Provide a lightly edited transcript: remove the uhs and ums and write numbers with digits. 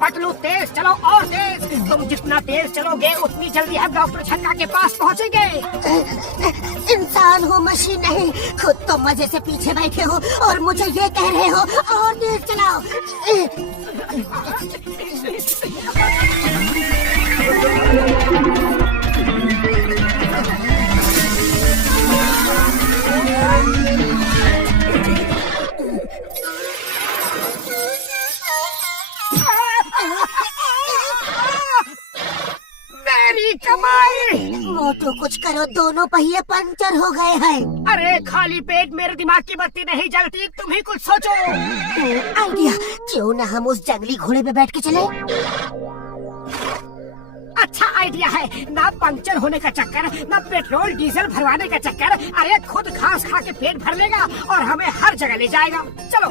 पटलू तेज चलो और तेज। तुम जितना तेज चलोगे उतनी जल्दी हम डॉक्टर झटका के पास पहुँचेंगे। इंसान हो मशीन नहीं, खुद तो मजे से पीछे बैठे हो और मुझे ये कह रहे हो और तेज चलाओ। मेरी कमाई। मोटू कुछ करो, दोनों पहिए पंचर हो गए हैं। अरे खाली पेट मेरे दिमाग की बत्ती नहीं जलती, तुम ही कुछ सोचो। आइडिया, क्यों ना हम उस जंगली घोड़े पे बैठ के चले? अच्छा आइडिया है, ना पंक्चर होने का चक्कर, ना पेट्रोल डीजल भरवाने का चक्कर। अरे खुद घास खा के पेट भर लेगा और हमें हर जगह ले जाएगा। चलो।